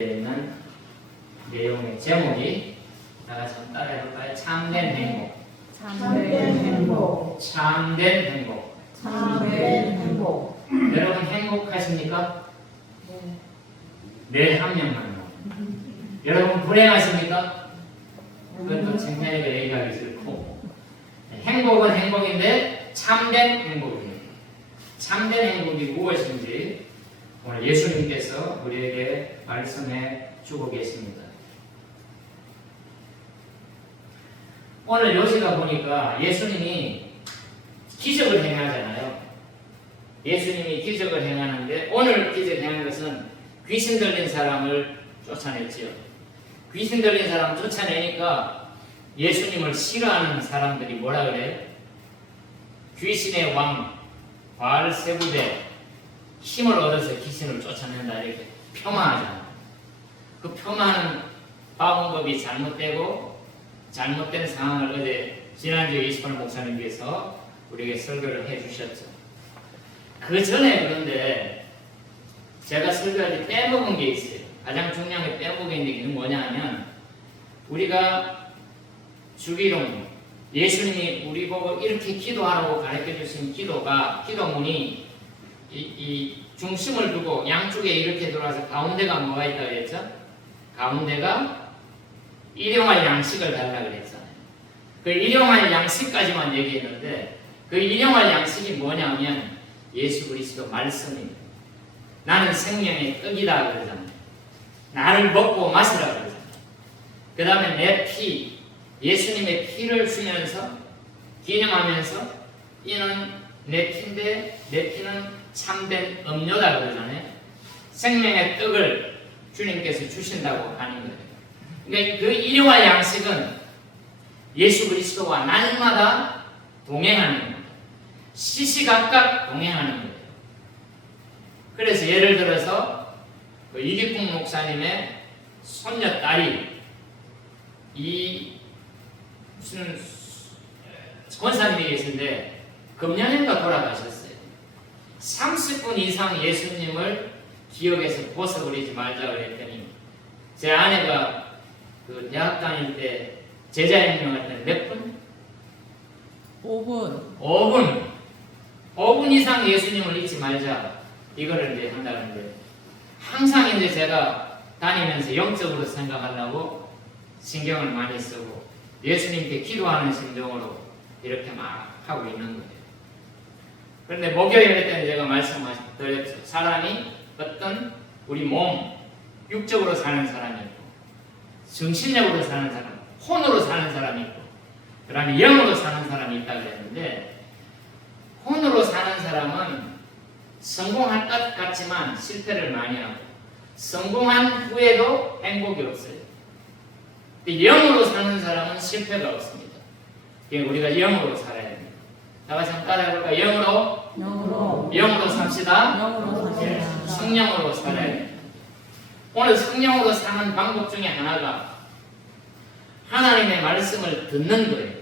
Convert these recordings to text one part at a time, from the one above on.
있는 내용의 제목이 다같이 한번 따라해볼까요? 참된 행복. 참된 행복. 참된 행복. 참된 행복. 여러분 행복하십니까? 네, 한 명만. 여러분 불행하십니까? 그건 또 창피하니까 얘기하기 싫고. 행복은 행복인데 참된 행복입니다. 참된 행복이 무엇인지 오늘 예수님께서 우리에게 말씀해 주고 계십니다. 오늘 요지가 보니까 예수님이 기적을 행하잖아요. 예수님이 기적을 행하는데 오늘 기적을 행한 것은 귀신 들린 사람을 쫓아냈지요. 귀신 들린 사람 쫓아내니까 예수님을 싫어하는 사람들이 뭐라 그래요? 귀신의 왕 바알세부대 힘을 얻어서 귀신을 쫓아낸다 이렇게 폄하하잖아요. 그 폄하하는 방법이 잘못되고 잘못된 상황을 어제 지난주에 28일 목사님께서 우리에게 설교를 해주셨죠. 그 전에 그런데 제가 설교할 때 빼먹은 게 있어요. 가장 중요한 게 빼먹은 게 뭐냐 하면 우리가 주기도문 예수님이 우리 보고 이렇게 기도하라고 가르쳐 주신 기도문이 이 중심을 두고 양쪽에 이렇게 돌아서 가운데가 뭐가 있다 그랬죠? 가운데가 일용할 양식을 달라 그랬잖아요. 그 일용할 양식까지만 얘기했는데 그 일용할 양식이 뭐냐면 예수 그리스도 말씀입니다. 나는 생명의 떡이다 그러잖아요. 나를 먹고 마시라 그러잖아요. 그 다음에 내 피, 예수님의 피를 주면서 기념하면서 이는 내 피인데 내 피는 참된 음료다 그러잖아요. 생명의 떡을 주님께서 주신다고 하는 거예요. 그러니까 그 일용할 양식은 예수 그리스도와 날마다 동행하는 거예요. 시시각각 동행하는 거예요. 그래서 예를 들어서 그 이기풍 목사님의 손녀딸이 이 무슨 권사님이 계신데 금년인가 돌아가셨어요. 30분 이상 예수님을 기억에서 벗어버리지 말자 그랬더니 제 아내가 그 대학 다닐 때 제자 임명할 때 몇 분? 5분. 5분 이상 예수님을 잊지 말자 이거를 이제 한다는데 항상 이제 제가 다니면서 영적으로 생각하려고 신경을 많이 쓰고 예수님께 기도하는 심정으로 이렇게 막 하고 있는 거예요. 그런데 목요일 때는 제가 말씀드렸죠. 사람이 어떤 우리 몸, 육적으로 사는 사람이 있고 정신력으로 사는 사람, 혼으로 사는 사람이 있고 그 다음에 영으로 사는 사람이 있다고 그랬는데 혼으로 사는 사람은 성공할 것 같지만 실패를 많이 하고 성공한 후에도 행복이 없어요. 영으로 사는 사람은 실패가 없습니다. 우리가 영으로 살아야 됩니다. 다 같이 한번 따라해볼까요? 영으로 삽시다. 성령으로 살아야 됩니다. 오늘 성령으로 사는 방법 중에 하나가 하나님의 말씀을 듣는 거예요.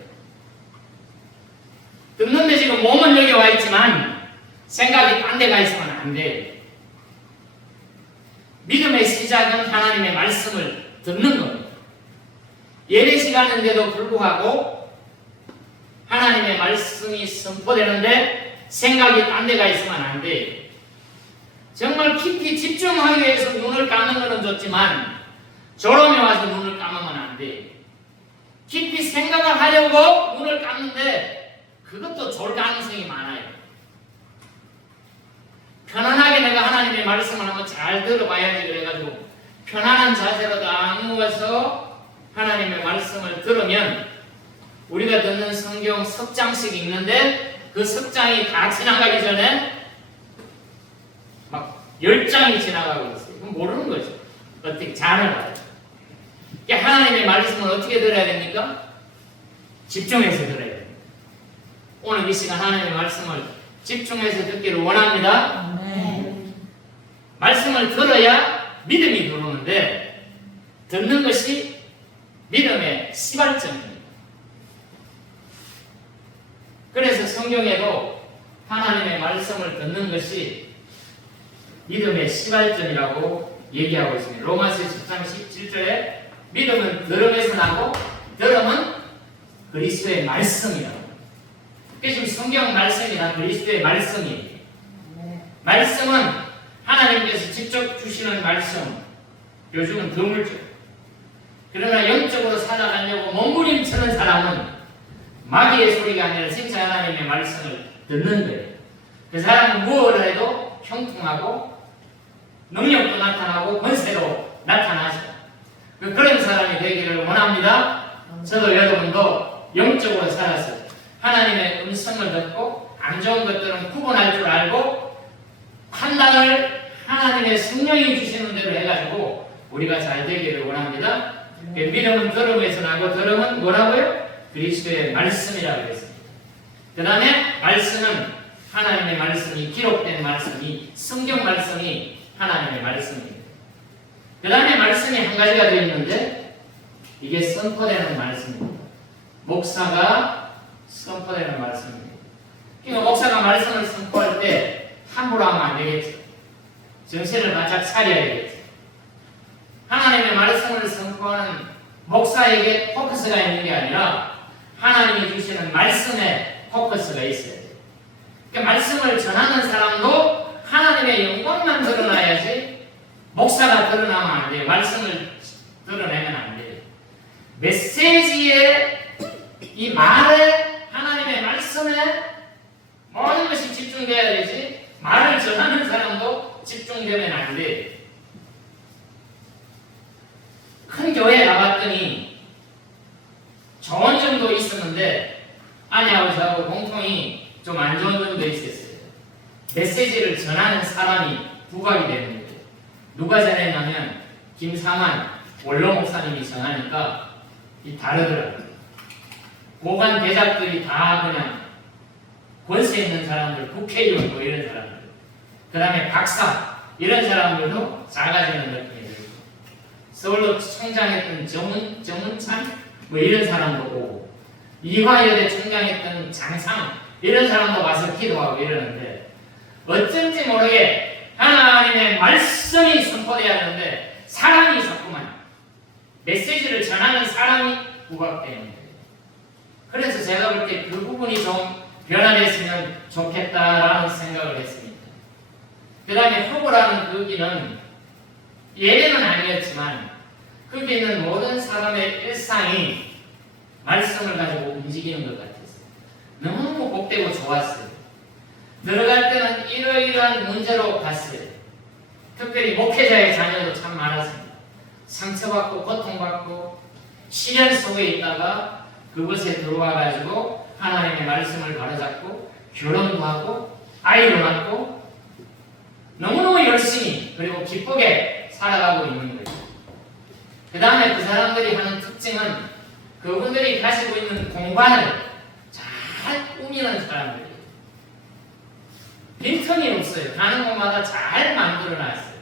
듣는데 지금 몸은 여기 와 있지만 생각이 딴 데 가 있으면 안 돼요. 믿음의 시작은 하나님의 말씀을 듣는 겁니다. 예배 시간인데도 불구하고 하나님의 말씀이 선포되는데 생각이 딴 데 가 있으면 안 돼요. 정말 깊이 집중하기 위해서 눈을 감는 것은 좋지만 졸음이 와서 눈을 감으면 안 돼요. 깊이 생각을 하려고 눈을 감는데 그것도 졸 가능성이 많아요. 편안하게 내가 하나님의 말씀을 한번 잘 들어봐야지 그래가지고 편안한 자세로 딱 누워서 하나님의 말씀을 들으면 우리가 듣는 성경 석 장씩 읽는데 그 석 장이 다 지나가기 전에 막 10장이 지나가고 있어요. 그럼 모르는 거죠. 어떻게 잔을 봐요. 하나님의 말씀을 어떻게 들어야 됩니까? 집중해서 들어야 됩니다. 오늘 이 시간 하나님의 말씀을 집중해서 듣기를 원합니다. 말씀을 들어야 믿음이 들어오는데 듣는 것이 믿음의 시발점입니다. 그래서 성경에도 하나님의 말씀을 듣는 것이 믿음의 시발점이라고 얘기하고 있습니다. 로마서 13장 17절에 믿음은 들음에서 나고 들음은 그리스도의 말씀이라고. 그게 지금 성경 말씀이나 그리스도의 말씀이에요. 말씀은 하나님께서 직접 주시는 말씀, 요즘은 드물죠. 그러나 영적으로 살아가려고 몸부림치는 사람은 마귀의 소리가 아니라 진짜 하나님의 말씀을 듣는 거예요. 그 사람은 무엇을 해도 형통하고 능력도 나타나고 권세도 나타나죠. 그런 사람이 되기를 원합니다. 저도 여러분도 영적으로 살아서 하나님의 음성을 듣고 안 좋은 것들은 구분할 줄 알고 판단을 하나님의 성령이 주시는 대로 해가지고 우리가 잘 되기를 원합니다. 믿음은 들음에서 나고 들음은 뭐라고요? 그리스도의 말씀이라고 했습니다. 그 다음에 말씀은 하나님의 말씀이 기록된 말씀이 성경 말씀이 하나님의 말씀입니다. 그 다음에 말씀이 한 가지가 되어 있는데 이게 선포되는 말씀입니다. 목사가 선포되는 말씀입니다. 그러니까 목사가 말씀을 선포할 때 함부로 하면 안 되겠죠. 정신을 바짝 차려야 되겠죠. 하나님의 말씀을 선포하는 목사에게 포커스가 있는 게 아니라 하나님이 주시는 말씀에 포커스가 있어야 돼요. 그러니까 말씀을 전하는 사람도 하나님의 영광만 드러나야지 목사가 드러나면 안 돼요. 말씀을 드러내면 안 돼요. 메시지에 이 말에 하나님의 말씀에 모든 것이 집중돼야 되지 말을 전하는 사람도 집중되면 안 돼요. 큰 교회에 나갔더니 좋은 점도 있었는데 아내하고 저하고 공통이 좀 안 좋은 점도 있었어요. 메시지를 전하는 사람이 부각이 되는 거예요. 누가 전했냐면 김사만 원로 목사님이 전하니까 이 다르더라고요. 고관 대작들이 다 그냥 권세 있는 사람들, 국회의원 뭐 이런 사람들, 그 다음에 박사 이런 사람들도 작아지는 느낌이 들고 서울로 총장했던 정은찬 뭐 이런 사람도 오고 이화여대 총장했던 장상 이런 사람도 와서 기도하고 이러는데 어쩐지 모르게 하나님의 말씀이 선포되어야 하는데 사람이 자꾸만 메시지를 전하는 사람이 부각되는 거예요. 그래서 제가 그렇게 그 부분이 좀 변화됐으면 좋겠다라는 생각을 했습니다. 그 다음에 후보라는 그 기는 예외는 아니었지만 거기에 있는 모든 사람의 일상이 말씀을 가지고 움직이는 것 같았어요. 너무 복되고 좋았어요. 들어갈 때는 이러이러한 문제로 갔어요. 특별히 목회자의 자녀도 참 많았습니다. 상처받고 고통받고 시련 속에 있다가 그곳에 들어와 가지고 하나님의 말씀을 바로잡고 결혼도 하고 아이를 낳고 너무너무 열심히 그리고 기쁘게 살아가고 있는 거예요. 그 다음에 그 사람들이 하는 특징은 그분들이 가지고 있는 공간을 잘 꾸미는 사람들이에요. 빈틈이 없어요. 가는 곳마다 잘 만들어놨어요.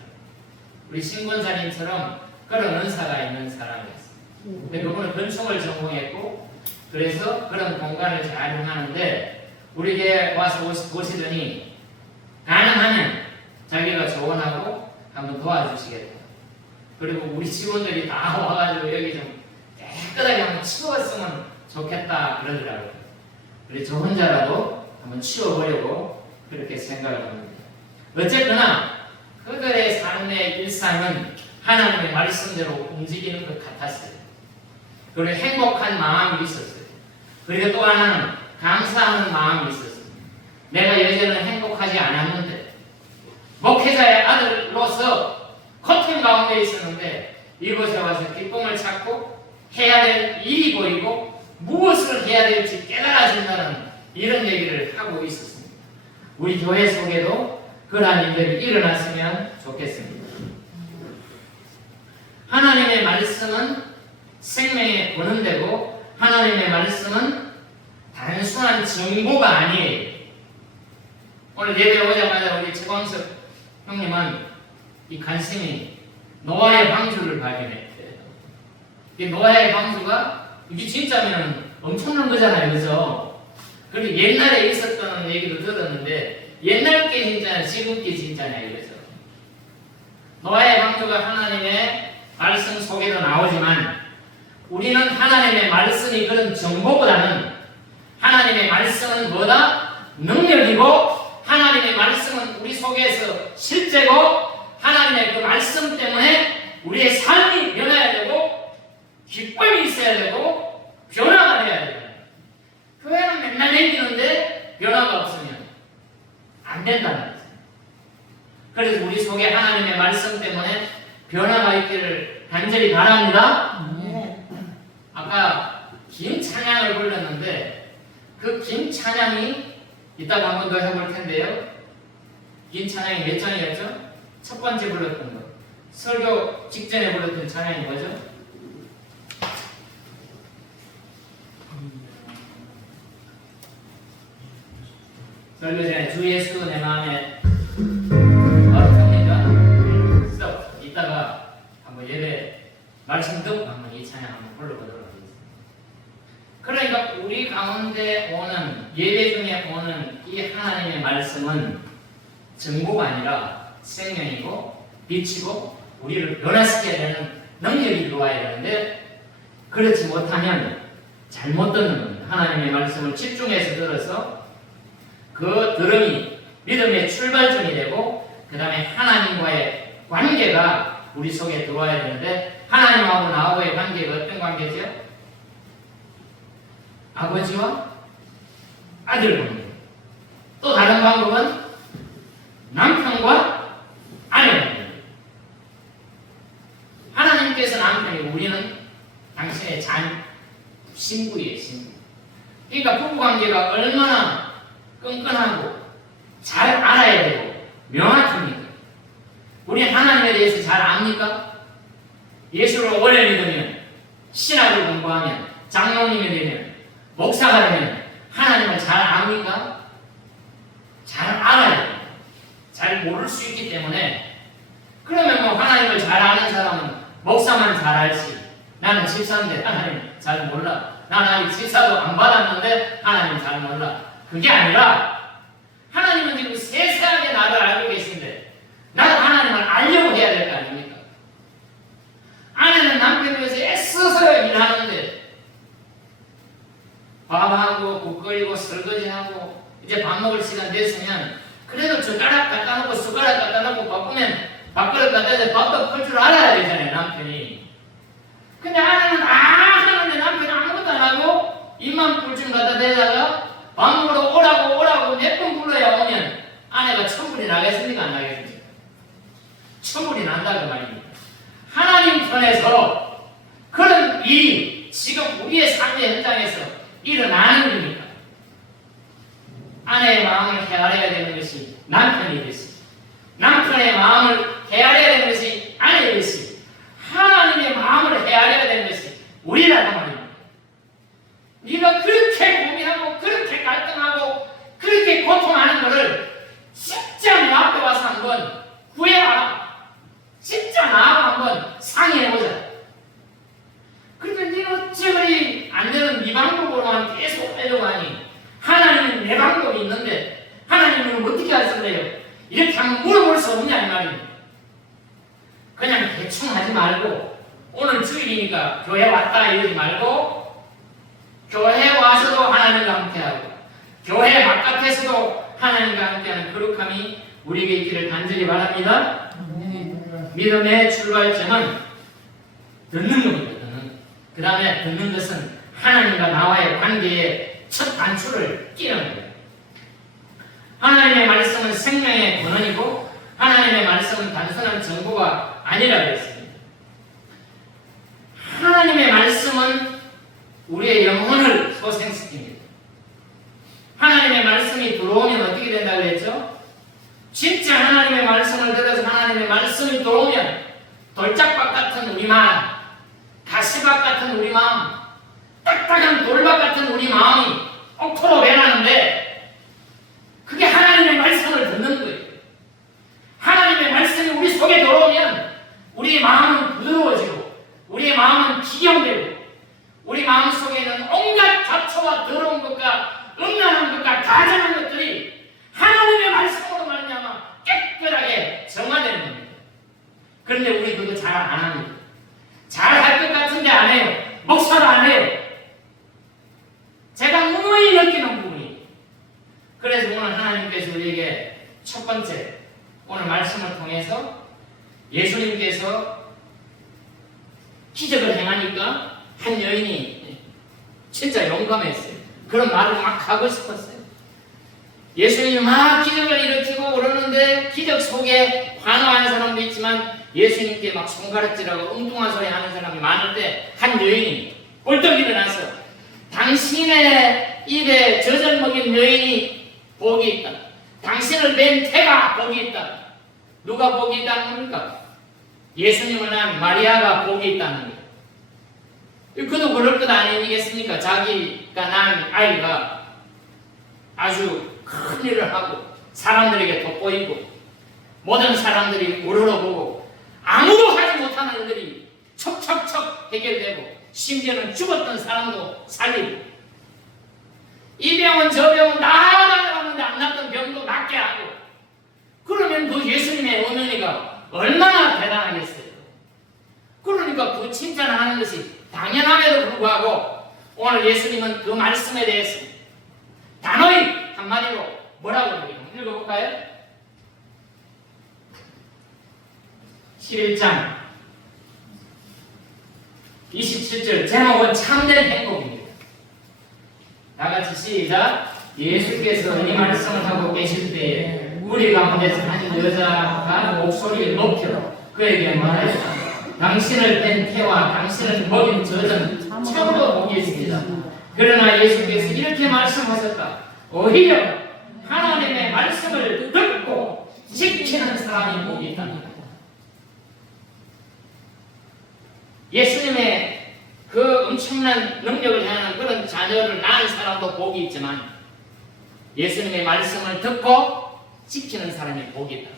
우리 신권사님처럼 그런 은사가 있는 사람이었어요. 근데 그분은 건축을 전공했고 그래서 그런 공간을 잘 이용하는데 우리 교회에 와서 보시더니 가능하면 자기가 조언하고 한번 도와주시겠다. 그리고 우리 직원들이 다 와가지고 여기 좀 깨끗하게 한번 치웠으면 좋겠다 그러더라고요. 그래서 저 혼자라도 한번 치워보려고 그렇게 생각을 합니다. 어쨌거나 그들의 삶의 일상은 하나님의 말씀대로 움직이는 것 같았어요. 그리고 행복한 마음이 있었어요. 그리고 또 하나는 감사하는 마음이 있었어요. 내가 예전에는 행복하지 않았는데 목회자의 아들로서 고통 가운데 있었는데 이곳에 와서 기쁨을 찾고 해야 될 일이 보이고 무엇을 해야 될지 깨달아진다는 이런 얘기를 하고 있었습니다. 우리 교회 속에도 그러한 일들이 일어났으면 좋겠습니다. 하나님의 말씀은 생명의 근원되고 하나님의 말씀은 단순한 정보가 아니에요. 오늘 예배 오자마자 우리 최광석 형님은 이 관심이 노아의 방주를 발견했대요. 이 노아의 방주가 이게 진짜면 엄청난 거잖아요, 그죠? 그리고 옛날에 있었던 얘기도 들었는데 옛날 게 진짜냐, 지금 게 진짜냐 이거죠. 노아의 방주가 하나님의 말씀 속에도 나오지만 우리는 하나님의 말씀이 그런 정보보다는 하나님의 말씀은 뭐다? 능력이고 하나님의 말씀은 우리 속에서 실제고 하나님의 그 말씀 때문에 우리의 삶이 변해야 되고 기쁨이 있어야 되고 변화가 돼야 돼요. 교회는 맨날 다니는데 변화가 없으면 안 된다는 거죠. 그래서 우리 속에 하나님의 말씀 때문에 변화가 있기를 간절히 바랍니다. 아까 긴 찬양을 불렀는데 그 긴 찬양이 이따가 한 번 더 해볼 텐데요. 긴 찬양이 몇 장이었죠? 첫 번째 불렀던 거. 설교 직전에 불렀던 찬양이 뭐죠? 설교 전에 주 예수 내 마음에 어떻습니까? 스톱. 이따가 한번 예배 말씀 듣고 한번 이 찬양 한번 불러보도록 하겠습니다. 그러니까 우리 가운데 오는 예배 중에 오는 이 하나님의 말씀은 정보가 아니라 생명이고 빛이고 우리를 변화시켜야 되는 능력이 들어와야 되는데 그렇지 못하면 잘못 듣는 겁니다. 하나님의 말씀을 집중해서 들어서 그 들음이 믿음의 출발점이 되고 그 다음에 하나님과의 관계가 우리 속에 들어와야 되는데 하나님하고 나하고의 관계가 어떤 관계죠? 아버지와 아들 관계. 또 다른 방법은 남편과 아내 관계. 하나님께서 남편이고 우리는 당신의 신부예요, 신부. 그러니까 부부관계가 얼마나 끈끈하고 잘 알아야 되고 명확합니까? 우리 하나님에 대해서 잘 압니까? 예수를 오래 믿으면, 신학을 공부하면, 장로님이 되면, 목사가 되면 하나님을 잘 압니까? 잘 알아야 돼요. 잘 모를 수 있기 때문에. 그러면 뭐 하나님을 잘 아는 사람은 목사만 잘 알지. 나는 집사인데 하나님 잘 몰라. 나는 아직 집사도 안 받았는데 하나님 잘 몰라. 그게 아니라 하나님은 지금 세세하게 나를 알고 계신데 나도 하나님을 알려고 해야 될 거 아닙니까? 아내는 남편을 위해서 애써서 일하는데 밥하고 국 끓이고 설거지하고 이제 밥 먹을 시간 됐으면 그래도 젓가락 갖다 놓고 숟가락 갖다 놓고 바쁘면 밥그릇 갖다 대서 밥도 풀 줄 알아야 되잖아요, 남편이. 근데 아내는 하는데 남편은 아무것도 안 하고 입만 불좀 갖다 대다가 밥 먹으러 오라고 몇 번 불러야 오면 아내가 천불이 나겠습니까? 안 나겠습니까? 천불이 난다고 말입니다. 하나님 편에서 그런 일이 지금 우리의 삶의 현장에서 일어나는 겁니다. 아내의 마음을 헤아려야 되는 것이 남편의 것이, 남편의 마음을 헤아려야 되는 것이 아내의 것이, 하나님의 마음을 헤아려야 되는 것이 우리라고 말입니다. 네가 그렇게 고민하고 그렇게 갈등하고 그렇게 고통하는 것을 진짜 내 앞에 와서 한번 구해라. 진짜 나하고 한번 상의해보자. 그런데 네가 어찌 안 되는 네 방법으로만 계속 하려고 하니 하나님은 내 방법이 있는데 하나님은 어떻게 하실래요? 이렇게 한번 물어볼 수 없냐 이 말입니다. 그냥 대충 하지 말고 오늘 주일이니까 교회 왔다 이러지 말고 교회 와서도 하나님과 함께하고 교회 바깥에서도 하나님과 함께하는 거룩함이 우리에게 있기를 간절히 바랍니다. 믿음의 출발점은 듣는 겁니다. 그 다음에 듣는 것은 하나님과 나와의 관계의 첫 단추를 끼는 거예요. 하나님의 말씀은 생명의 근원이고 하나님의 말씀은 단순한 정보가 아니라고 했습니다. 하나님의 말씀은 우리의 영혼을 소생시킵니다. 하나님의 말씀이 들어오면 어떻게 된다고 했죠? 진짜 하나님의 말씀을 들어서 하나님의 말씀이 들어오면 돌짝밭 같은 우리 마음, 가시밭 같은 우리 마음, 딱딱한 돌밭 같은 우리 마음이 옥토로 변하는데 그게 하나님의 말씀을 듣는 거예요. 하나님의 말씀이 우리 속에 들어오면 우리의 마음은 부드러워지고 우리의 마음은 기경되고 우리 마음 속에 있는 온갖 잡초와 더러운 것과 음란한 것과 가증한 것들이 하나님의 말씀으로 말미암아 깨끗하게 정화되는 겁니다. 기적을 행하니까 한 여인이 진짜 용감했어요. 그런 말을 막 하고 싶었어요. 예수님이 막 기적을 일으키고 그러는데 기적 속에 환호하는 사람도 있지만 예수님께 막 손가락질하고 엉뚱한 소리 하는 사람이 많을 때 한 여인이 꼴떡 일어나서 당신의 입에 젖을 먹인 여인이 복이 있다. 당신을 뵌 태가 복이 있다. 누가 복이 있다는 겁니까? 예수님을 낳은 마리아가 복이 있다는 거예요. 그도 그럴 것 아니겠습니까? 자기가 낳은 아이가 아주 큰 일을 하고 사람들에게 돋보이고 모든 사람들이 우러러보고 아무도 하지 못하는 일들이 척척척 해결되고 심지어는 죽었던 사람도 살리고 이 병은 저 병은 나아가는데 안 낫던 병도 낫게 하고 그러면 그 예수님의 은혜가 얼마나 대단하겠어요. 그러니까 그 칭찬을 하는 것이 당연함에도 불구하고 오늘 예수님은 그 말씀에 대해서 단호히 한마디로 뭐라고 그래요? 읽어볼까요? 11장 27절 제목은 참된 행복입니다. 다같이 시작. 예수께서 이 말씀을 하고 계실 때에 우리 가운데서 한 여자가 목소리를 높여 그에게 말하였다. 당신을 뺀 태와 당신을 먹인 젖은 참으로 복이 있습니다. 그러나 예수께서 이렇게 말씀하셨다. 오히려 하나님의 말씀을 듣고 지키는 사람이 복이 있다. 예수님의 그 엄청난 능력을 행하는 그런 자녀를 낳은 사람도 복이 있지만 예수님의 말씀을 듣고 지키는 사람이 복이 있다.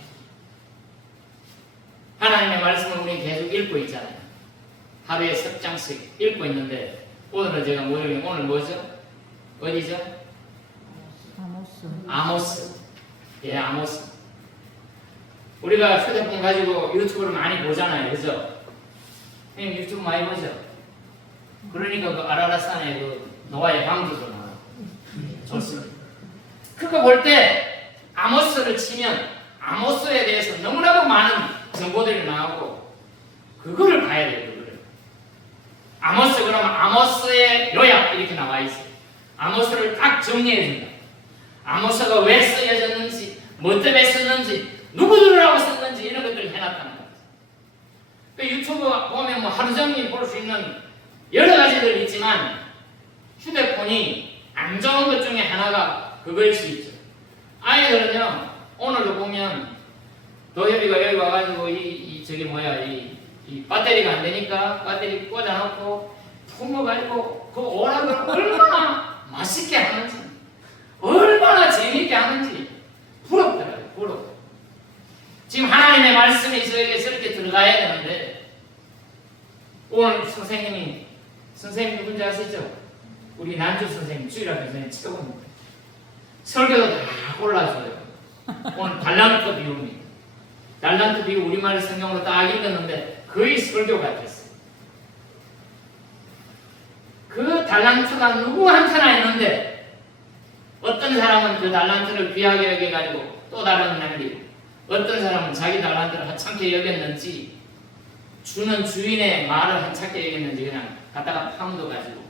하나님의 말씀을 우리 계속 읽고 있잖아요. 하루에 석 장씩 읽고 있는데 오늘은 제가 오늘 뭐죠? 어디죠? 아모스. 예, 아모스. 우리가 휴대폰 가지고 유튜브를 많이 보잖아요. 그죠? 형님 유튜브 많이 보죠? 그러니까 그 아라라산에 그 노아의 방주도 나와요. 좋습니다. 그거 볼 때 아모스를 치면 아모스에 대해서 너무나도 많은 정보들이 나오고 그거를 봐야 돼요. 그거를. 아모스 그러면 아모스의 요약 이렇게 나와 있어요. 아모스를 딱 정리해 준다. 아모스가 왜 쓰여졌는지, 뭐 때문에 썼는지, 누구들하고 썼는지 이런 것들을 해놨다는 거죠. 그 유튜브 보면 뭐 하루 종일 볼 수 있는 여러 가지들 있지만 휴대폰이 안 좋은 것 중에 하나가 그거일 수 있죠. 아이들은요 오늘도 보면 도협이가 여기 와가지고 저기 뭐야 이 배터리가 안 되니까 배터리 꽂아놓고 품어가지고 그 오락을 얼마나 맛있게 하는지 얼마나 재미있게 하는지 부럽더라고요. 부럽. 지금 하나님의 말씀이 저렇게 들어가야 되는데 오늘 선생님 누군지 아시죠? 우리 난주 선생님, 주일학 선생님 최고입니다. 설교도 다 골라줘요. 오늘 달란트 비유입니다. 달란트 비유 우리말 성경으로 딱 읽었는데 거의 설교 같았어요. 그 달란트가 누구한테나 있는데 어떤 사람은 그 달란트를 귀하게 여겨가지고 또 다른 남기고 어떤 사람은 자기 달란트를 하찮게 여겼는지 주는 주인의 말을 하찮게 여겼는지 그냥 갖다가 파묻어가지고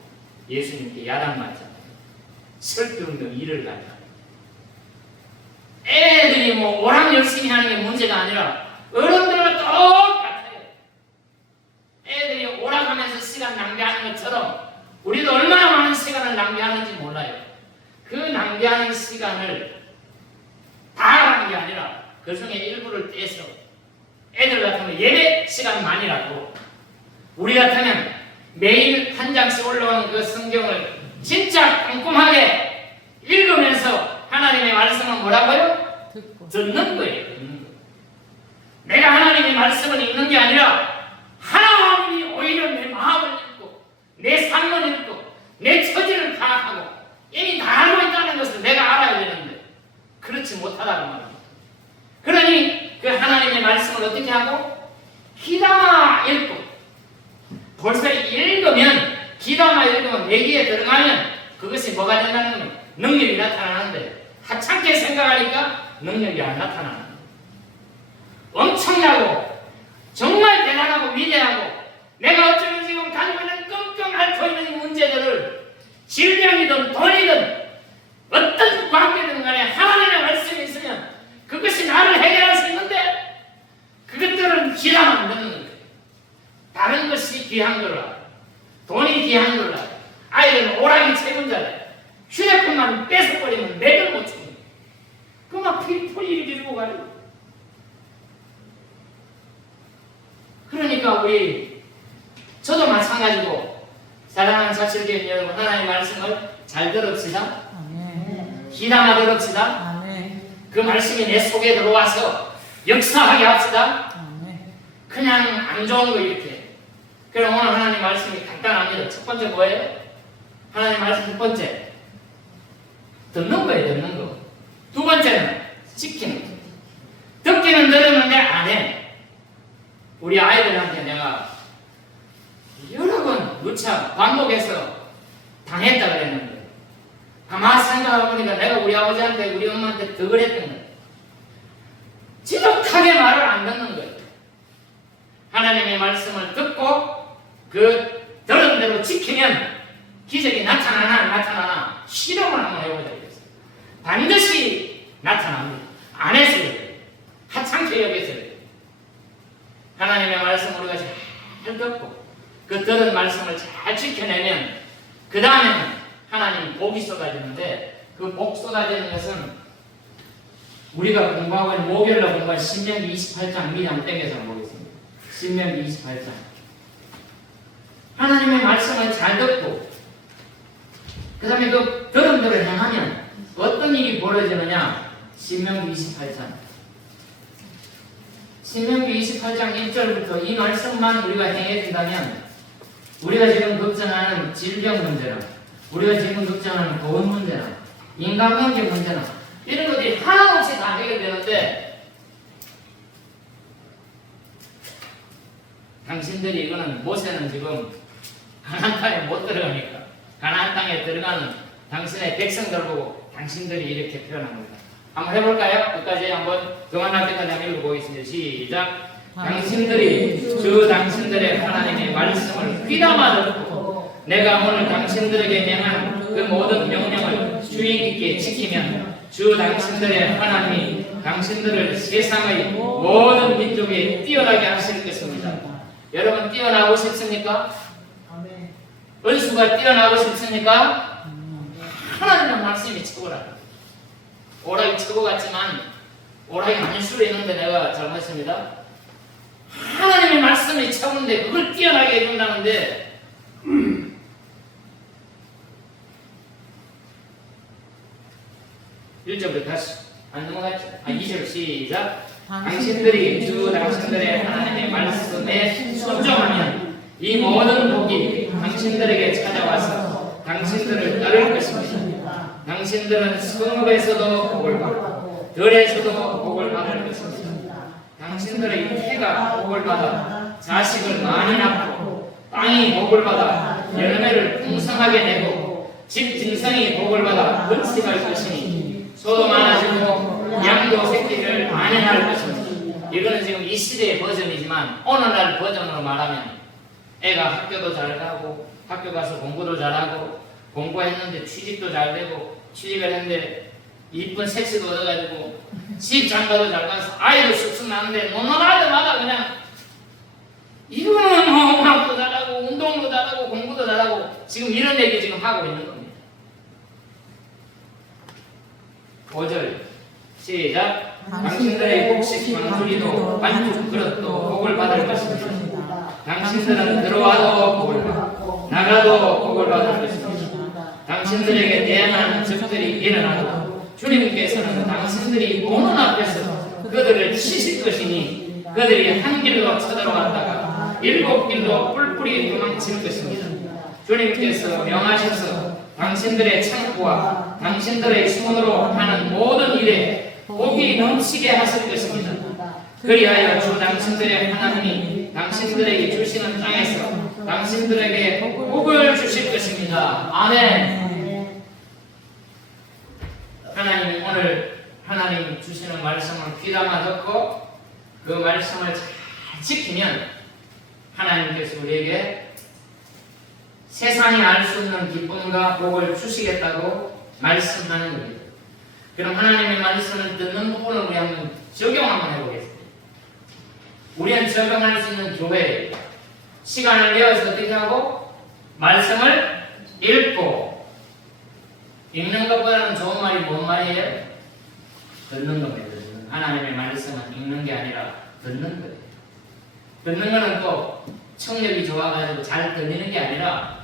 예수님께 야단맞잖아요. 쓸데없는 일을 갖다가 애들이 뭐 오락 열심히 하는 게 문제가 아니라 어른들은 똑같아요. 애들이 오락하면서 시간 낭비하는 것처럼 우리도 얼마나 많은 시간을 낭비하는지 몰라요. 그 낭비하는 시간을 다 하는 게 아니라 그 중에 일부를 떼서 애들 같으면 예배 시간만이라도 우리 같으면 매일 한 장씩 올라오는 그 성경을 진짜 꼼꼼하게 읽으면서 하나님의 말씀은 뭐라고요? 듣는 거예요. 내가 하나님의 말씀을 읽는 게 아니라 하나님이 오히려 내 마음을 읽고 내 삶을 읽고 내 처지를 파악하고 이미 다 알고 있다는 것을 내가 알아야 되는데 그렇지 못하다고 말합니다. 그러니 그 하나님의 말씀을 어떻게 하고? 귀담아 읽고 벌써 읽으면 귀담아 읽으면 내기에 들어가면 그것이 뭐가 된다는 거예요? 능력이 나타나는데 하찮게 생각하니까 능력이 안 나타나는 거예요. 엄청나고 정말 대단하고 위대하고 내가 어쩌면 직장이든 돈이든 어떤 관계든 간에 하나님의 말씀이 있으면 그것이 나를 해결할 수 있는데 그것들은 귀하면 안 되는 거예요. 다른 것이 귀한 걸로 알아요. 돈이 귀한 걸로 알아요. 아이들은 오락이 최고인 줄 알아요. 휴대폰만 뺏어버리면 맥을 못 줍니다. 그만 필포 이렇게 주고 가요. 그러니까 저도 마찬가지고 사랑하는 자칠교인 여러분, 하나님의 말씀을 잘 들읍시다. 귀담아 들읍시다. 그 말씀이 내 속에 들어와서 역사하게 합시다. 그냥 안 좋은 거 이렇게. 그럼 오늘 하나님 말씀이 간단합니다. 첫 번째 뭐예요? 하나님 말씀 첫 번째 듣는 거예요. 듣는 거. 두 번째는 지키는 거. 듣기는 들었는데 안 해. 우리 아이들한테 내가 여러 번 누차 반복해서 당했다 그랬는데 가만히 생각해보니까 내가 우리 아버지한테 우리 엄마한테 더 그랬던 거예요. 지독하게 말을 안 듣는 거예요. 하나님의 말씀을 듣고 그 들은 대로 지키면 기적이 나타나나 안 나타나나 실험을 한번 해보자 이랬어요. 반드시 나타납니다. 안 했어요. 하찮게 여겼어요. 하나님의 말씀 우리가 잘 듣고 그 들은 말씀을 잘 지켜내면 그 다음에는 하나님 복이 쏟아지는데 그 복 쏟아지는 것은 우리가 공부하고 있는 목요일날 공부한 신명기 28장 미리 한번 땡겨서 보겠습니다. 신명기 28장 하나님의 말씀을 잘 듣고 그 다음에 그 들은 대로 행하면 어떤 일이 벌어지느냐. 신명기 28장 신명기 28장 1절부터 이 말씀만 우리가 행해준다면 우리가 지금 걱정하는 질병 문제나 우리가 지금 걱정하는 돈 문제나 인간관계 문제나 이런 것들이 하나 없이 다 해결되는데 당신들이 이거는 모세는 지금 가나안 땅에 못 들어가니까 가나안 땅에 들어가는 당신의 백성들 보고 당신들이 이렇게 표현한 겁니다. 한번 해볼까요? 끝까지 한번 그만할 때까지 한번 읽어보겠습니다. 시작. 당신들이 주 당신들의 하나님의 말씀을 귀담아 듣고 내가 오늘 당신들에게 명한 그 모든 명령을 주의 깊게 지키면 주 당신들의 하나님이 당신들을 세상의 모든 민족에 뛰어나게 하실 것입니다. 여러분 뛰어나고 싶습니까? 은수가 뛰어나고 싶습니까? 하나님의 말씀이 최고라. 오락이 최고 같지만 오락이 아닐 수도 있는데 내가 잘못했습니다. 하나님의 말씀이 최고인데 그걸 뛰어나게 해준다는데 1절부터 다시 안 넘어갔죠? 2절 시작. 당신들이 주 당신들의 하나님의 말씀에 순종하면 이 모든 복이 당신들에게 찾아와서 당신들을 따를 것입니다. 당신들은 성읍에서도 복을 받고 들에서도 복을 받을 것입니다. 당신들의 태가 복을 받아 자식을 많이 낳고 땅이 복을 받아 열매를 풍성하게 내고 집 진성이 복을 받아 번식할 것이니 소도 많아지고 양도 새끼를 많이 낳을 것입니다. 이거는 지금 이 시대의 버전이지만 오늘날 버전으로 말하면 애가 학교도 잘 가고 학교 가서 공부도 잘하고 공부했는데 취직도 잘 되고 취직을 했는데 이쁜 색시도 얻어가지고 집 장가도 잘 가서 아이도 쑥쑥 나는데 노는 아이들마다 그냥 이거는 뭐 음악도 잘하고 운동도 잘하고 공부도 잘하고 지금 이런 얘기 지금 하고 있는 겁니다. 5절 시작. 당신들의 곡식 방주리도 반죽 그릇도 복을 받을 것입니다. 당신들은 들어와도 복을 받고 나가도 복을 받을 것입니다. 당신들에게 대항하는 적들이 일어나도 주님께서는 당신들이 보는 앞에서 그들을 치실 것이니 그들이 한 길로 쳐들어왔다가 7길로 뿔뿔이 도망칠 것입니다. 주님께서 명하셔서 당신들의 창고와 당신들의 손으로 하는 모든 일에 복이 넘치게 하실 것입니다. 그리하여 주 당신들의 하나님이 당신들에게 주시는 땅에서 당신들에게 복을 주실 것입니다. 아멘. 하나님이 오늘 하나님 주시는 말씀을 귀담아 듣고 그 말씀을 잘 지키면 하나님께서 우리에게 세상이 알 수 없는 기쁨과 복을 주시겠다고 말씀하는 겁니다. 그럼 하나님의 말씀을 듣는 부분을 우리 한번 적용 한번 해보겠습니다. 우리는 적용할 수 있는 교회에 시간을 내어서 어떻게 하고 말씀을 읽고, 읽는 것보다는 좋은 말이 뭔 말이에요? 듣는 겁니다. 하나님의 말씀은 읽는 게 아니라 듣는 거예요. 듣는 거는 또 청력이 좋아가지고 잘 들리는 게 아니라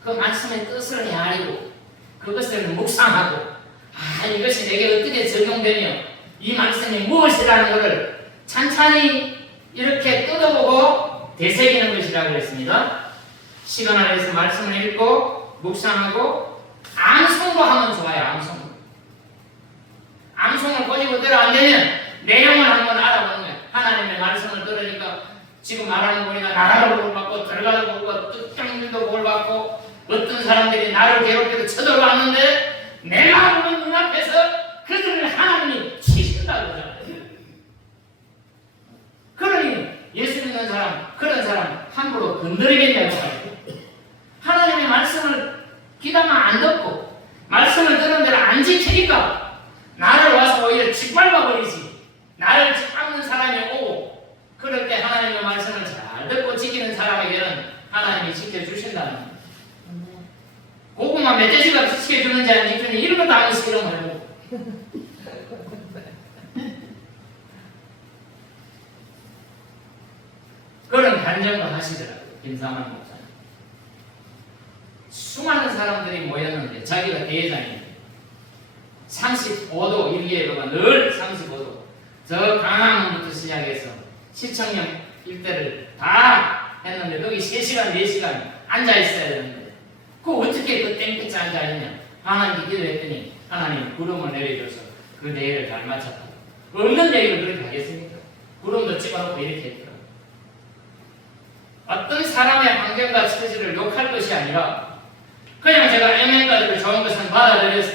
그 말씀의 뜻을 헤아리고 그것을 묵상하고, 이것이 내게 어떻게 적용되며 이 말씀이 무엇이라는 것을 찬찬히 이렇게 뜯어보고 되새기는 것이라고 했습니다. 시간을 내서 말씀을 읽고 묵상하고 암송도 하면 좋아요. 암송을 꼬집어대로 안 되면 내용을 한번 알아보는 거예요. 하나님의 말씀을 들으니까 지금 말하는 거니까 나라도 뭘 받고 들어가도 보고 뜻장들도 뭘 받고 어떤 사람들이 나를 괴롭혀도 쳐들어왔는데 내가 보는 눈앞에서 그들을 하나님이 치신다고 그러잖아요. 그러니 예수 믿는 사람, 그런 사람 함부로 건드리겠냐고 말이에요. 하나님의 말씀을 귀담아 안 듣고 말씀을 들은 대로 안 지키니까 나를 와서 오히려 짓밟아버리지. 나를 짓밟는 사람이 오고, 그럴 때 하나님의 말씀을 잘 듣고 지키는 사람에게는 하나님이 지켜주신다는 거예요. 고구마 멧돼지가 지켜주는지 안 지켜주는지 이런 것도 안 시키는 거예요. 그런 간증을 하시더라고요. 김상환 목사님. 수많은 사람들이 모였는데 자기가 대회장인데 35도 일기예보가 늘 35도, 저 강화문부터 시작해서 시청역 일대를 다 했는데 거기 3시간 4시간 앉아있어야 되는데 그 어떻게 그 땡볕에 앉아있냐. 하나님께 기도했더니 하나님 구름을 내려줘서 그 대회를 잘 마쳤다. 없는 얘기를 그렇게 하겠습니까? 구름도 찍어놓고 이렇게 했더라. 어떤 사람의 환경과 처지를 욕할 것이 아니라 그냥 제가 MN까지도 좋은 것은 받아들여서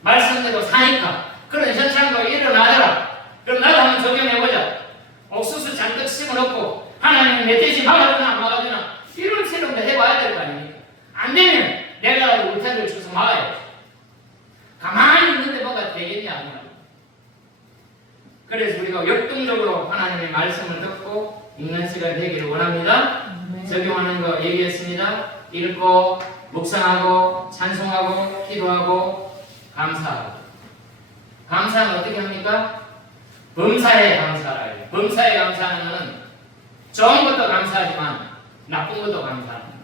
말씀대로 사니까 그런 현상도 일어나더라. 그럼 나도 한번 적용해보자. 옥수수 잔뜩 심어놓고 하나님 멧돼지 막아주나 안 막아주나 이런 실험도 해봐야 될 거 아닙니까? 안 되면 내가 울타리를 쳐서 막아야지. 가만히 있는데 뭐가 되겠냐. 그래서 우리가 역동적으로 하나님의 말씀을 듣고 읽는 시간이 되기를 원합니다. 적용하는 거 얘기했습니다. 읽고 묵상하고 찬송하고 기도하고 감사하고. 감사는 어떻게 합니까? 범사에 감사라 해요. 범사에 감사하는 것은 좋은 것도 감사하지만 나쁜 것도 감사하는 거예요.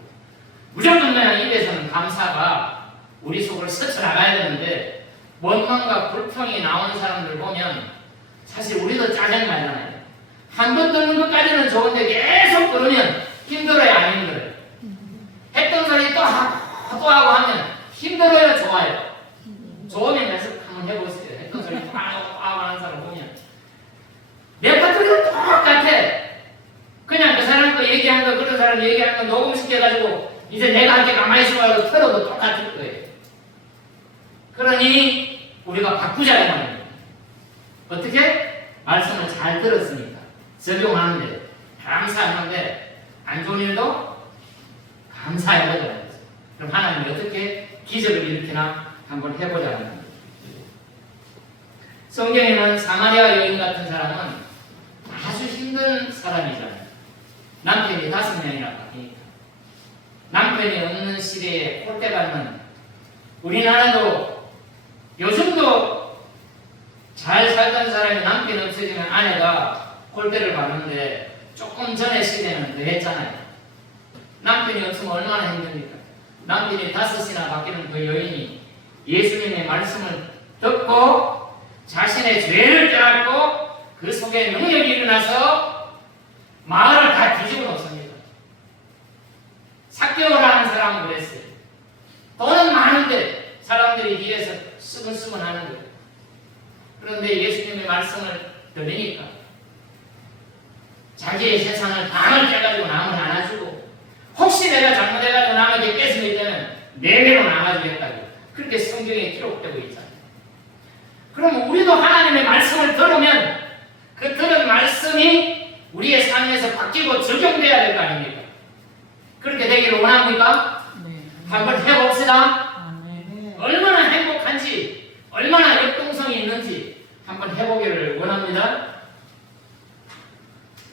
무조건 그냥 입에서는 감사가 우리 속을 스쳐나가야 되는데 원망과 불평이 나오는 사람들 보면 사실 우리도 짜증나잖아요. 한 번 듣는 것까지는 좋은데 계속 들으면 힘들어요, 안 힘들어요? 했던 소리 또 하고 하면 힘들어요, 좋아요? 좋으면 연습 한번 해보세요. 했던 소리 또 하고 하는 사람 보면 내 것들은 똑같아. 그냥 그 사람 거 얘기한 거 그런 사람 얘기한 거 녹음시켜가지고 이제 내가 함께 가만히 있어가지고 틀어도 똑같을 거예요. 그러니 우리가 바꾸자 이 말입니다. 어떻게? 말씀을 잘 들었으니까 적용하는데 감사하는데 안 좋은 일도 감사해보자. 그럼 하나님이 어떻게 기적을 일으키나 한번 해보자는 겁니다. 성경에는 사마리아 여인 같은 사람은 아주 힘든 사람이잖아요. 남편이 5명이나 바뀌니까. 남편이 없는 시대에 꼴대받는, 우리나라도 요즘도 잘 살던 사람이 남편이 없어지면 아내가 꼴대를 받는데 조금 전에 시대는 더 했잖아요. 남편이 없으면 얼마나 힘듭니까? 남편이 5이나 바뀌는 그 여인이 예수님의 말씀을 듣고 자신의 죄를 깨닫고 그 속에 능력이 일어나서 마을을 다 뒤집어 놓습니다. 삭개오라는 사람은 그랬어요. 돈은 많은데 사람들이 뒤에서 쓰근쓰근 하는 거예요. 그런데 예수님의 말씀을 들으니까 자기의 세상을 반을 깨가지고 남을 안아주고, 혹시 내가 잘못해가지고 남에게 뺏을 있다면 4배로 나눠주겠다고 그렇게 성경에 기록되고 있잖아요. 그럼 우리도 하나님의 말씀을 들으면 그 들은 말씀이 우리의 삶에서 바뀌고 적용돼야 될 거 아닙니까? 그렇게 되기를 원합니까? 네. 한번 해봅시다. 아멘. 얼마나 행복한지, 얼마나 역동성이 있는지 한번 해보기를 원합니다.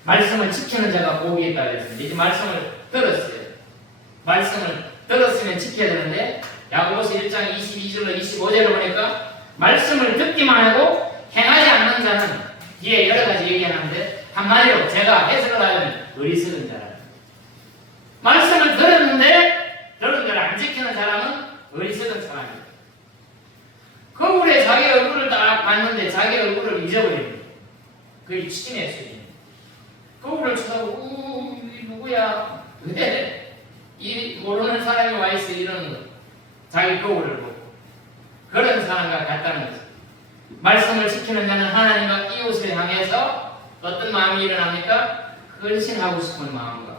말씀을 지키는 자가 복이 있다 그랬습니다. 이제 말씀을 들었어요. 말씀을 들었으면 지켜야 되는데 야고보서 1장 22절로 25절을 보니까 말씀을 듣기만 하고 행하지 않는 자는 뒤에 여러 가지 얘기하는데 한마디로 제가 해석을 하면 어리석은 자라. 말씀을 들었는데 들은 대로 안 지키는 사람은 어리석은 사람이에요. 거울에 자기 얼굴을 딱 봤는데 자기 얼굴을 잊어버립니다. 그게 추진의 수준. 거울을 쳐다보고 이 누구야? 근데 이 모르는 사람이 와 있어 이러는 거. 자기 거울을 보고 그런 사람과 같다는 거죠. 말씀을 지키는 자는 하나님과 이웃을 향해서 어떤 마음이 일어납니까? 헌신하고 싶은 마음과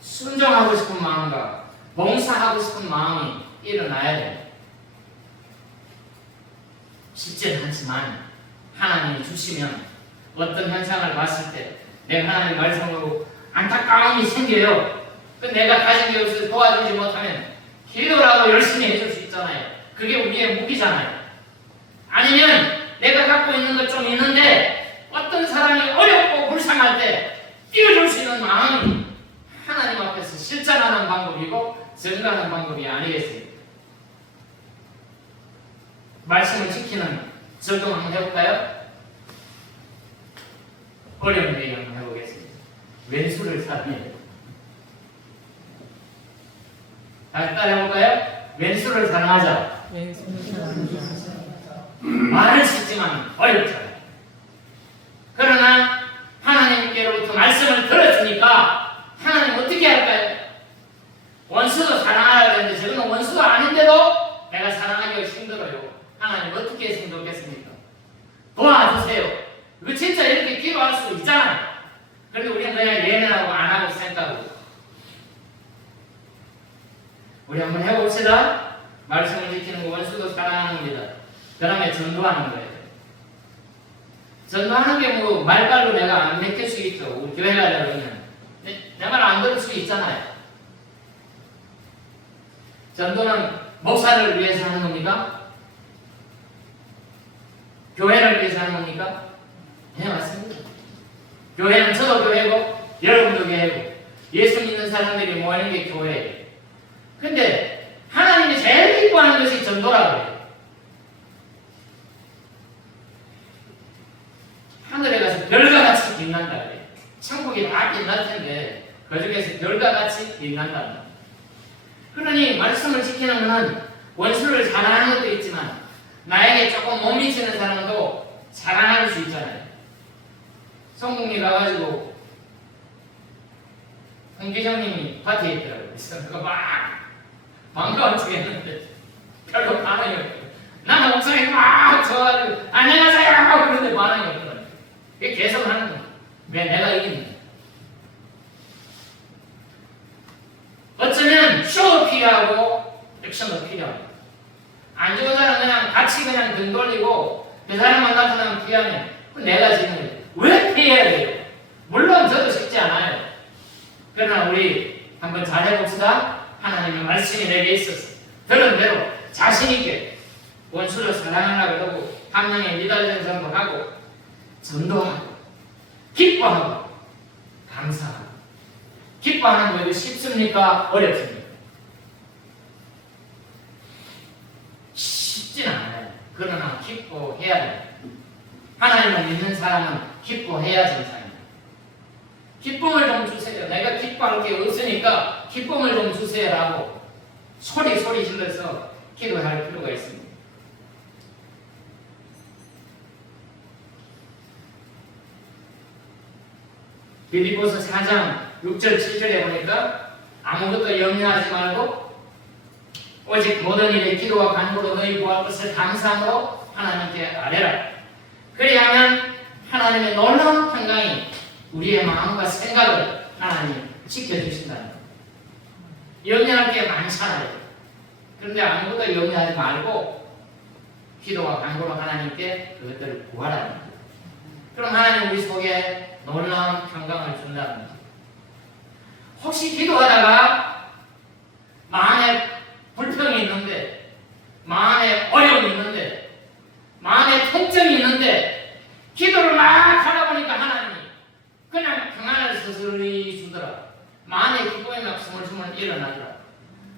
순종하고 싶은 마음과 봉사하고 싶은 마음이 일어나야 돼요. 쉽지는 않지만 하나님이 주시면 어떤 현상을 봤을 때 내가 하나님 말씀으로 안타까움이 생겨요. 그 내가 가진 게 없어서 도와주지 못하면 기도라도 열심히 해줄 수 있잖아요. 그게 우리의 무기잖아요. 아니면 내가 갖고 있는 것 좀 있는데 어떤 사람이 어렵고 불쌍할 때 띄워줄 수 있는 마음이 하나님 앞에서 실천하는 방법이고 증거하는 방법이 아니겠습니까? 말씀을 지키는 적용 한번 해볼까요? 어려운 얘기 한번 해보겠습니다. 왼수를 사랑해야 돼요. 다시 따라해볼까요? 왼수를 사랑하자. 말을 쉽지만 어렵잖아요. 그러나 하나님께로부터 말씀을 들었으니까 하나님 어떻게 할까요? 원수도 사랑하라 그랬는데 저는 원수가 아닌데도 내가 사랑하기가 힘들어요. 하나님 어떻게 했으면 좋겠습니까? 도와주세요. 이거 진짜 이렇게 기도할 수 있잖아요. 그런데 우리는 그냥 예능하고 안 하고 생각하고. 우리 한번 해봅시다. 말씀을 지키는 거 원수도 사랑하는 겁니다. 그 다음에 전도하는 거예요. 전도하는 게 뭐 말발로 내가 안 맡길 수 있죠. 우리 교회 가자 그러면 내 말 안 들을 수 있잖아요. 전도는 목사를 위해서 하는 겁니까? 교회를 위해서 하는 겁니까? 네, 맞습니다. 교회는 저도 교회고 여러분도 교회고 예수 믿는 사람들이 모이는 게 교회예요. 근데 하나님이 제일 기뻐하는 것이 전도라고 해요. 하늘에 가서 별과 같이 빛난다 그래요. 천국이 다 빛날 텐데 그 중에서 별과 같이 빛난다. 그러니 말씀을 지키는 것은 원수를 사랑하는 것도 있지만 나에게 조금 못 미치는 사람도 사랑할 수 있잖아요. 성공리 가가지고 홍기정님이 파티에 있더라고요. 그래서 그거 막 반가운 척 했는데 별로 반응이 없어요. 나는 목소리 막 좋아가지고 안녕하세요 그런데 반응이 없더라고요. 그게 계속 하는 거예요. 왜 내가 이기는 거예요. 어쩌면 쇼도 필요하고 액션도 필요합니다. 안 좋은 사람은 그냥 같이 그냥 등 돌리고 그 사람만 나타나면 피하면 그 내가 지는 거예요. 왜 피해야 돼요? 물론 저도 쉽지 않아요. 그러나 우리 한번 잘 해봅시다. 하나님의 말씀이 내게 있어서 들은 대로 자신있게 원수를 사랑하라 그러고 한 명의 미달된 전도하고 전도하고 기뻐하고 감사하고. 기뻐하는 거 이거 쉽습니까? 어렵습니까? 쉽진 않아요. 그러나 기뻐해야 돼요. 하나님을 믿는 사람은 기뻐해야 정상입니다. 기쁨을 좀 주세요. 내가 기뻐할 게 없으니까 기쁨을 좀 주세요라고 소리 질러서 기도할 필요가 있습니다. 빌립보서 4장 6절 7절에 보니까 아무것도 염려하지 말고 오직 모든 일에 기도와 간구로 너희 구할 것을 감사함으로 하나님께 아뢰라. 그리하면 하나님의 놀라운 평강이 우리의 마음과 생각을 하나님 지켜주신다는 거예요. 염려할 게 많잖아요. 그런데 아무것도 염려하지 말고 기도와 간구로 하나님께 그것들을 구하라는 거예요. 그럼 하나님 우리 속에 놀라운 평강을 준다는 거예요. 혹시 기도하다가 마음에 일어나더라.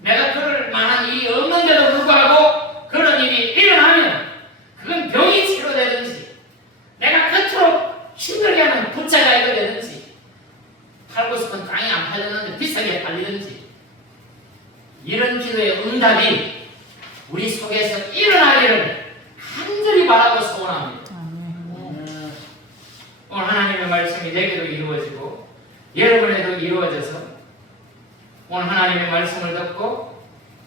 내가 그럴 만한 일이 없는데도 불구하고 그런 일이 일어나면 그건 병이 치료되든지 내가 그토록 힘들게 하는 부자가 이거 되든지 팔고 싶은 땅이 안 팔렸는데 비싸게 팔리든지 이런 기도의 응답이 우리 속에서 일어나기를 간절히 바라고 소원합니다. 오늘 하나님의 말씀이 내게도 이루어지고 여러분에도 이루어져서 오늘 하나님의 말씀을 듣고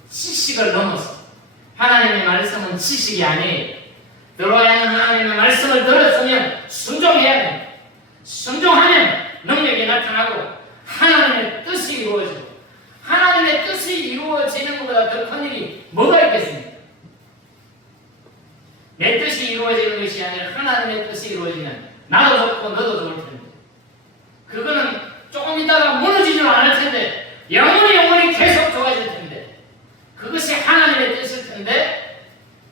지식을 넘어서 하나님의 말씀은 지식이 아니에요. 들어야 하는 하나님의 말씀을 들었으면 순종해야 됩니다. 순종하면 능력이 나타나고 하나님의 뜻이 이루어지고 하나님의 뜻이 이루어지는 것보다 더 큰 일이 뭐가 있겠습니까? 내 뜻이 이루어지는 것이 아니라 하나님의 뜻이 이루어지면 나도 좋고 너도 좋을 텐데 그거는 조금 있다가 무너지지는 않을 텐데 영원히 계속 좋아질 텐데 그것이 하나님의 뜻일 텐데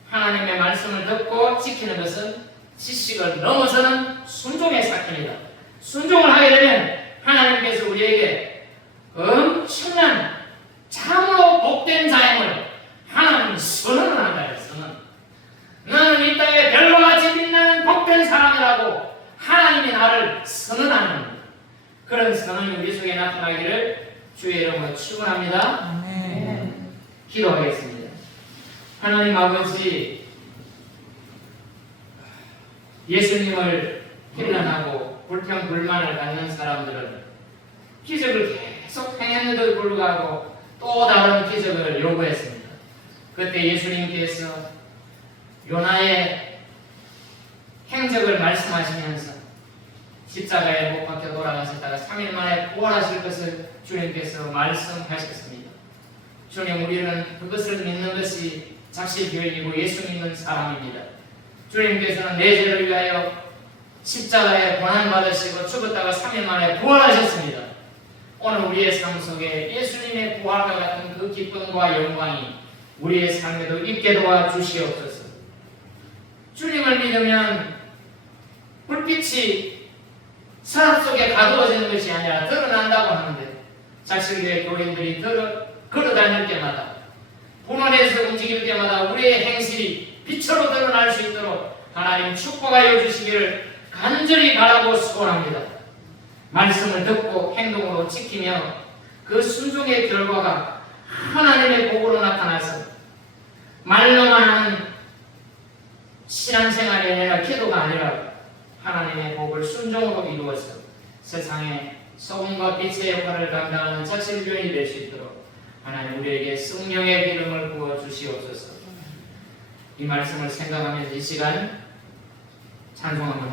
하나님의 말씀을 듣고 지키는 것은 지식을 넘어서는 순종의 사건이다. 순종을 하게 되면 하나님께서 우리에게 엄청난 참으로 복된 자임을 하나님 선언을 한다. 선언. 너는 이 땅에 별과 같이 빛나는 복된 사람이라고 하나님이 나를 선언하는 그런 선언이 우리 속에 나타나기를 주의 이름으로 축원합니다. 기도하겠습니다. 하나님 아버지, 예수님을 힐난하고 불평불만을 갖는 사람들은 기적을 계속 행했는데도 불구하고 또 다른 기적을 요구했습니다. 그때 예수님께서 요나의 행적을 말씀하시면서 십자가에 못 박혀 돌아가셨다가 3일 만에 부활하실 것을 주님께서 말씀하셨습니다. 주님, 우리는 그것을 믿는 것이 작실교인이고 예수 믿는 사람입니다. 주님께서는 내 죄를 위하여 십자가에 고난받으시고 죽었다가 3일 만에 부활하셨습니다. 오늘 우리의 삶 속에 예수님의 부활과 같은 그 기쁨과 영광이 우리의 삶에도 있게 도와주시옵소서. 주님을 믿으면 불빛이 사람 속에 가두어지는 것이 아니라 드러난다고 하는데 작실교회 교인들이 걸어다닐 때마다 본원에서 움직일 때마다 우리의 행실이 빛으로 드러날 수 있도록 하나님 축복하여 주시기를 간절히 바라고 소원합니다. 말씀을 듣고 행동으로 지키며 그 순종의 결과가 하나님의 복으로 나타나서 말로만 하는 신앙생활이 아니라 기도가 아니라 하나님의 복을 순종으로 이루어서 세상에 소금과 빛의 역할을 감당하는 작실교인이 될 수 있도록 하나님 우리에게 성령의 기름을 부어 주시옵소서. 이 말씀을 생각하면서 이 시간 찬송합니다.